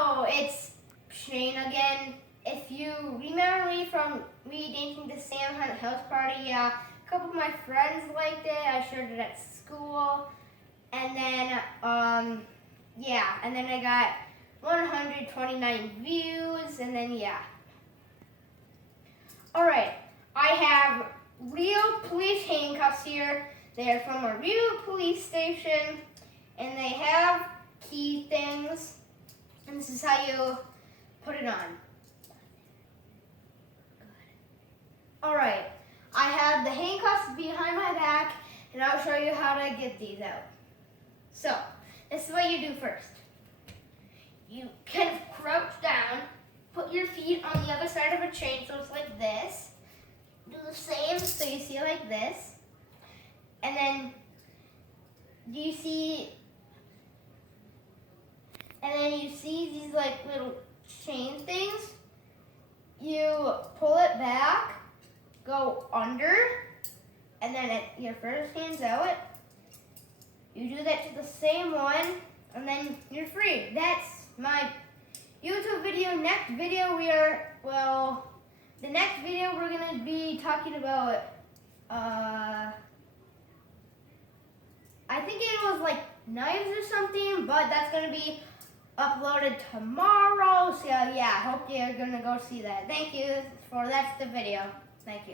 Oh, it's Shane again. If you remember me from me dancing the Sam Hunt house party, yeah, a couple of my friends liked it. I shared it at school, and then yeah, and then I got 129 views, and then yeah. All right, I have real police handcuffs here. They're from a real police station, and they have key things. And this is how you put it on. All right, I have the handcuffs behind my back, and I'll show you how to get these out. So, this is what you do first. You kind of crouch down, put your feet on the other side of a chain, so it's like this. Do the same, so you see it like this. And then, do you see, and then you see these like little chain things? You pull it back, go under, and then your first hand's out. You do that to the same one, and then you're free. That's my YouTube video. Next video the next video we're gonna be talking about, I think it was like knives or something, but that's gonna be uploaded tomorrow. So yeah, I hope you're gonna go see that. Thank you that's the video. Thank you.